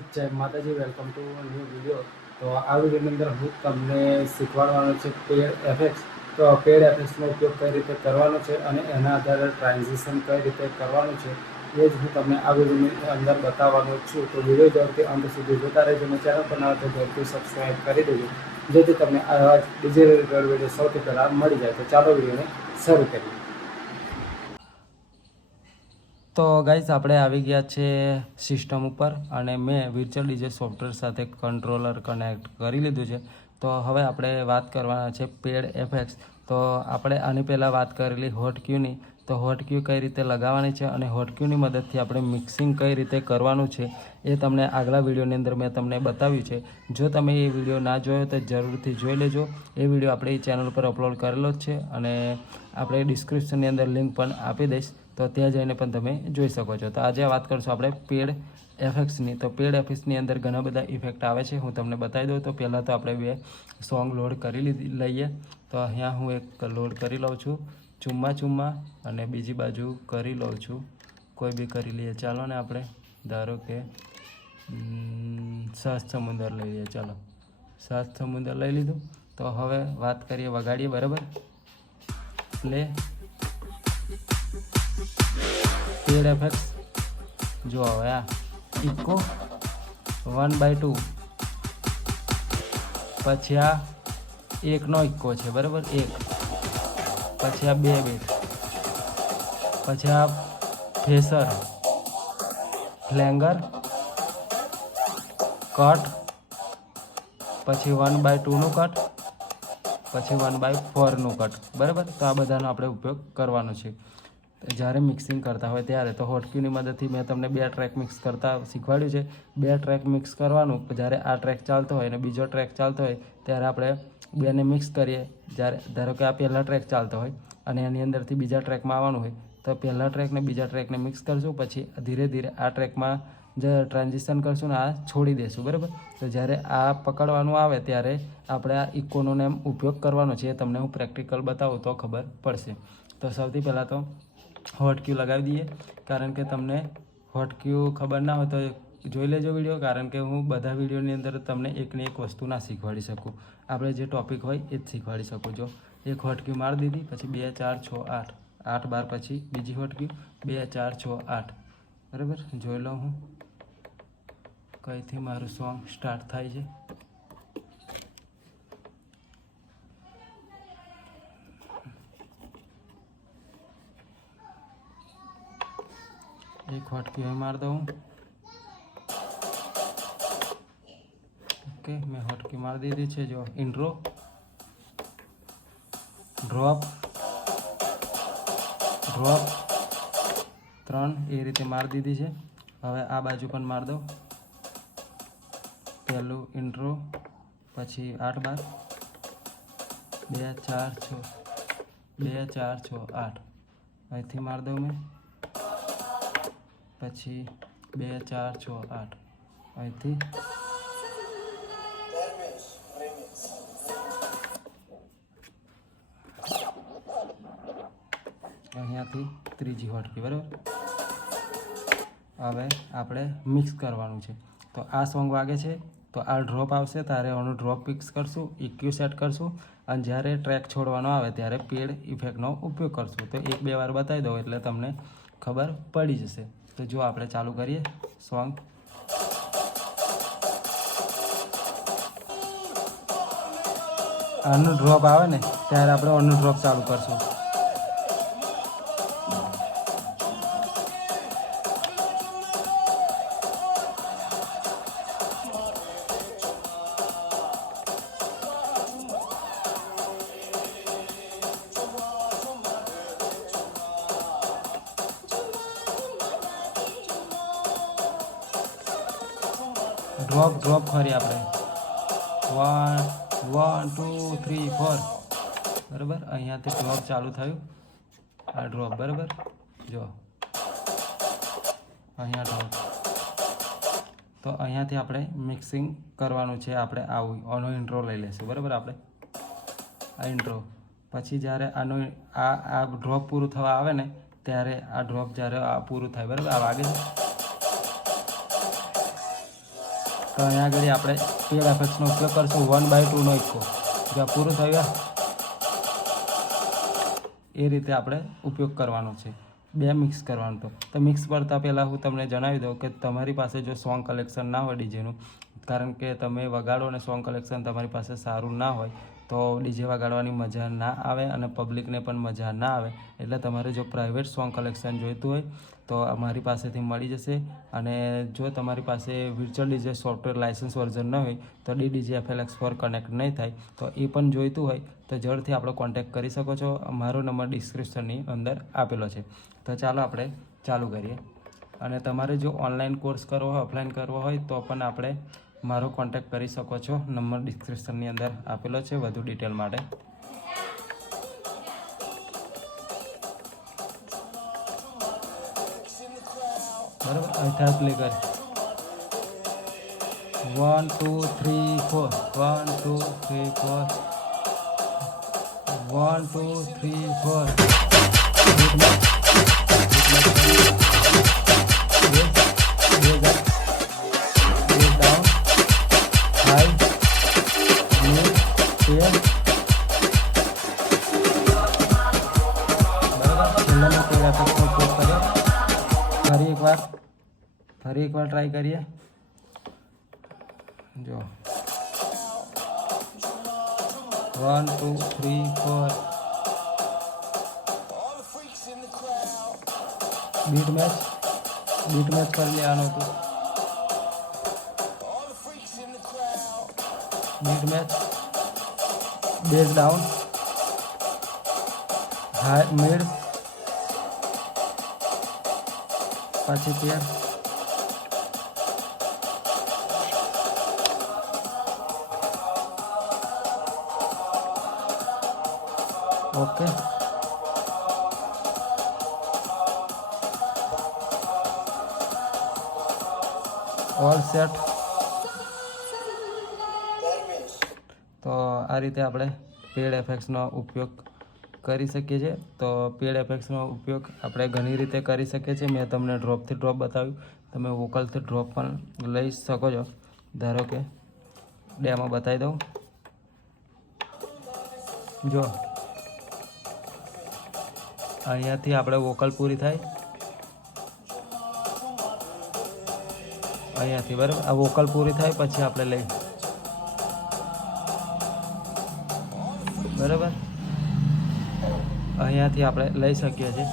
Guys, જય માતાજી, welcome to new video. તો આ વિડીયોની અંદર હું તમને શીખવાડવાનો છે પેડ એફેક્ટ્સ। તો પેડ એફેક્ટ્સનો ઉપયોગ કઈ રીતે કરવાનો છે અને એના આધારે ટ્રાન્ઝિશન કઈ રીતે કરવાનું છે એ જ હું તમને આ વિડીયોની અંદર બતાવવાનો છું। તો વિડીયો જરૂરથી અંત સુધી જોતા રહેજો અને ચેનલ પર ના તો જરૂરથી સબસ્ક્રાઈબ કરી દેજો, જેથી તમને આવા ડીજે રિલેટેડ વિડીયો સૌથી પહેલાં મળી જાય। તો ચાલો વિડીયોને શરૂ કરીએ। તો ગાઈઝ, આપણે આવી ગયા છે સિસ્ટમ ઉપર અને મેં વિર્ચ્યુઅલ ડીજે સોફ્ટવેર સાથે કંટ્રોલર કનેક્ટ કરી લીધું છે। તો હવે આપણે વાત કરવાના છે પેડ એફેક્ટ્સ। તો આપણે આની પહેલાં વાત કરેલી હોટ ક્યુની, તો હોટ ક્યુ કઈ રીતે લગાવવાની છે અને હોટ ક્યુની મદદથી આપણે મિક્સિંગ કઈ રીતે કરવાનું છે એ તમને આગલા વિડીયોની અંદર મેં તમને બતાવ્યું છે। જો તમે એ વિડીયો ના જોયો તો જરૂરથી જોઈ લેજો। એ વિડીયો આપણે એ ચેનલ પર અપલોડ કરેલો જ છે અને આપણે ડિસ્ક્રિપ્શનની અંદર લિંક પણ આપી દઈશ, તો ત્યાં જઈને પણ તમે જોઈ શકો છો। તો આજે વાત કરશું આપણે પેડ એફેક્ટ્સની। તો પેડ એફેક્ટ્સની અંદર ઘણા બધા ઇફેક્ટ આવે છે, હું તમને બતાવી દઉં। તો પહેલાં તો આપણે બે સોંગ લોડ કરી લઈએ। તો અહીંયા હું એક લોડ કરી લઉં છું, ચુમ્મા ચુમ્મા, અને બીજી બાજુ કરી લઉં છું કોઈ બી કરી લઈએ। ચાલો ને આપણે ધારો કે સાત સમુંદર લઈ લઈએ। ચાલો, સાત સમુંદર લઈ લીધું। તો હવે વાત કરીએ, વગાડીએ, બરાબર, પ્લે પેડ એફેક્ટ્સ। જો હવે આ ઇકો 1/2, પછી આ એકનો ઇકો છે, બરાબર, એક, પછી આ 2 બીટ, પછી આ ફેસર, ફ્લેંગર, કટ, પછી 1/2નું કટ, પછી 1/4નું કટ, બરાબર। તો આ બધાનો આપણે ઉપયોગ કરવાનો છે જ્યારે મિક્સિંગ કરતા હોય ત્યારે। તો હોટક્યુની મદદથી મેં તમને 2 ટ્રેક મિક્સ કરતા શીખવાડ્યું છે। 2 ટ્રેક મિક્સ કરવાનું, જ્યારે આ ટ્રેક ચાલતો હોય અને બીજો ટ્રેક ચાલતો હોય ત્યારે આપણે બેને મિક્સ કરીએ। જ્યારે ધારો કે આ પહેલા ટ્રેક ચાલતો હોય અને એની અંદરથી બીજા ટ્રેકમાં આવવાનું હોય તો પહેલા ટ્રેકને બીજા ટ્રેકને મિક્સ કરશું, પછી ધીરે ધીરે આ ટ્રેકમાં જે ટ્રાન્ઝિશન કરશું ને આ છોડી દેશું, બરાબર। તો જ્યારે આ પકડવાનું આવે ત્યારે આપણે આ ઇકોનો એમ ઉપયોગ કરવાનો છે, એ તમને હું પ્રેક્ટિકલ બતાવું તો ખબર પડશે। તો સૌથી પહેલાં તો હોટ ક્યુ લગાવી દઈએ, કારણ કે તમને હોટ ક્યુ ખબર ના હોય તો જોઈ લેજો વિડીયો, કારણ કે હું બધા વિડીયોની અંદર તમને એકની એક વસ્તુ ના શીખવાડી શકું। આપણે જે ટૉપિક હોય એ જ શીખવાડી શકું। જો એક હોટ ક્યુ મારી દીધી, પછી 2 4 6 8 8 12, પછી બીજી હોટ ક્યુ 2 4 6 8, બરાબર। જોઈ લઉં હું કઈથી મારું સોંગ સ્ટાર્ટ થાય છે। એક હોટ ક્યુ મારી દઉં। ઓકે, મેં હોટ ક્યુ મારી દીધી છે। જો ઇન્ટ્રો, ડ્રોપ, ડ્રોપ, 3 એ રીતે મારી દીધી છે। હવે આ બાજુ પણ મારી દઉં, પહેલું ઇન્ટ્રો, પછી 8 12, 2 4 6, 2 4 6 8, અહીંથી મારી દઉં મેં, પછી 2 4 6 8, અહીંથી અહીંયાથી ત્રીજી હોટકી, બરાબર। હવે આપણે મિક્સ કરવાનું છે। તો આ સોંગ વાગે છે તો આ ડ્રોપ આવશે, ત્યારે આનું ડ્રોપ ફિક્સ કરશું, ઇક્યુ સેટ કરશું, અને જ્યારે ટ્રેક છોડવાનો આવે ત્યારે પેડ ઇફેક્ટનો ઉપયોગ કરશું। તો 1-2 વાર બતાવી દઉં એટલે તમને ખબર પડી જશે। તો જો આપણે ચાલુ કરીએ સોંગ। આનું ડ્રોપ આવે ને ત્યારે આપણે આનું ડ્રોપ ચાલુ કરશું। ડ્રોપ ડ્રોપ ફરી આપણે 1 1 2 3 4, બરાબર। અહીંયાથી ડ્રોપ ચાલુ થયું, આ ડ્રોપ, બરાબર। જો અહીંયા ડ્રોપ, તો અહીંયાથી આપણે મિક્સિંગ કરવાનું છે। આપણે આવું આનો ઇન્ટ્રો લઈ લઈશું, બરાબર। આપણે આ ઇન્ટ્રો પછી જ્યારે આનું આ ડ્રોપ પૂરું થવા આવે ને ત્યારે આ ડ્રોપ જ્યારે આ પૂરું થાય, બરાબર, આ વાગે છે તો અહીંયા આગળ આપણે પેડ એફેક્ટ્સનો ઉપયોગ કરશું 1/2નો ઇક્કો. જો આ પૂરું થયું એ રીતે આપણે ઉપયોગ કરવાનો છે. 2 મિક્સ કરવાનું. તો મિક્સ કરતાં પહેલાં હું તમને જણાવી દઉં કે તમારી પાસે જો સોંગ કલેક્શન ના હોય ડીજેનું, કારણ કે તમે વગાડો અને સોંગ કલેક્શન તમારી પાસે સારું ના હોય તો ડીજે વગાડવાની મજા ના આવે અને પબ્લિકને પણ મજા ના આવે. એટલે તમારે જો પ્રાઇવેટ સોંગ કલેક્શન જોઈતું હોય તો અમારી પાસેથી મળી જશે. અને જો તમારી પાસે વિર્ચ્યુઅલ ડીજે સોફ્ટવેર લાઇસન્સ વર્ઝન ન હોય તો DJFLX4 કનેક્ટ નહીં થાય, તો એ પણ જોઈતું હોય તો જરૂરથી આપણો કોન્ટેક્ટ કરી શકો છો. મારો નંબર ડિસ્ક્રિપ્શનની અંદર આપેલો છે. તો ચાલો આપણે ચાલુ કરીએ. અને તમારે જો ઓનલાઈન કોર્સ કરવો હોય, ઓફલાઈન કરવો હોય તો પણ આપણે મારો કોન્ટેક્ટ કરી શકો છો. નંબર ડિસ્ક્રિપ્શનની અંદર આપેલો છે વધુ ડિટેલ માટે. બરાબર, અહીંથી પ્લે કરી 1 2 3 4 1 2 3 4 1 2 3 4. ફરી એકવાર ટ્રાય કરીએ. જો 1 2 3 4 બીટ મેચ કરી લેવાનું હતું. Bit match, base down, high mid, પછી પેર. Okay, all set. તો આ રીતે આપણે પેડ એફેક્ટ્સનો ઉપયોગ કરી શકીએ છીએ. તો પેડ એફેક્ટ્સનો ઉપયોગ આપણે ઘણી રીતે કરી શકીએ છીએ. મેં તમને ડ્રોપથી ડ્રોપ બતાવ્યું, તમે વોકલથી ડ્રોપ પણ લઈ શકો છો. ધારો કે ડેમો બતાવી દઉં. જો અહીંયાથી આપણે વોકલ પૂરી થાય અહીંયાથી, બરાબર. આ વોકલ પૂરી થાય પછી આપણે લઈ, બરાબર, અહીંયાથી આપણે લઈ શકીએ છીએ.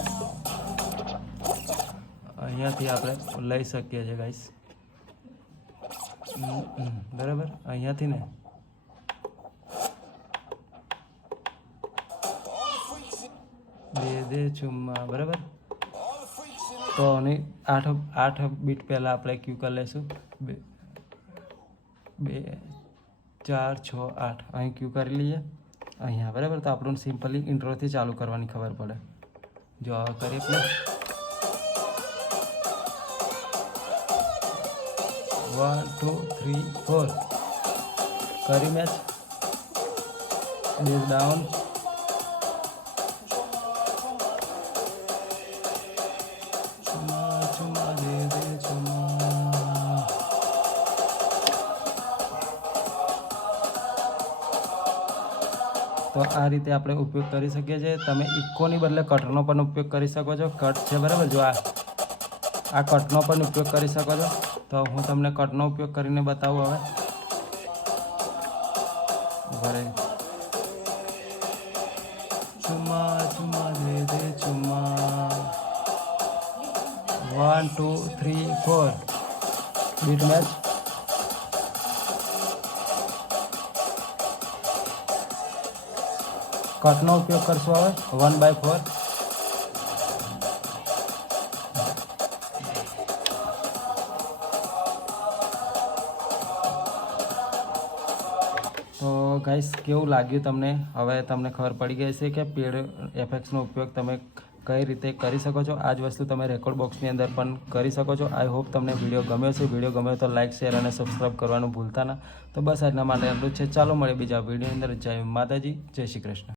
અહીંયાથી આપણે લઈ શકીએ છીએ ગાઈસ, બરાબર. અહીંયાથી ને દે ચુમ્મા, બરાબર. તો આની 8 બીટ પહેલાં આપણે ક્યુ કરી લઈશું. 2 4 6 8 અહીં ક્યુ કરી લઈએ અહીંયા, બરાબર. તો આપણને સિમ્પલી ઇન્ટ્રોથી ચાલુ કરવાની ખબર પડે. જો કરીએ પ્લે 1 2 3 4 કરી મેચ, બેઝ ડાઉન, તો આ રીતે આપણે ઉપયોગ કરી શકીએ છીએ. તમે ઇક્કોની બદલે કટનો પણ ઉપયોગ કરી શકો છો. કટ છે, બરાબર. જો આ કટનો પણ ઉપયોગ કરી શકો છો. તો હું તમને કટનો ઉપયોગ કરીને બતાવું. હવે ચુમ્મા ચુમ્મા દે ચુમ્મા 1 2 3 4 બીટ મેચ. કટનો ઉપયોગ કરશો હવે 1/4. તો ગાઈસ, કેવું લાગ્યું તમને? હવે તમને ખબર પડી ગઈ છે કે પેડ એફેક્ટ્સનો ઉપયોગ તમે કઈ રીતે કરી શકો છો. આ જ વસ્તુ તમે રેકોર્ડ બોક્સની અંદર પણ કરી શકો છો. આઈ હોપ તમને વિડીયો ગમ્યો છે. વિડીયો ગમ્યો તો લાઇક, શેર અને સબસ્ક્રાઈબ કરવાનું ભૂલતા ના. તો બસ આજના માટે એટલું જ છે. ચાલો મળીએ બીજા વિડીયોની અંદર. જય માતાજી, જય શ્રી કૃષ્ણ.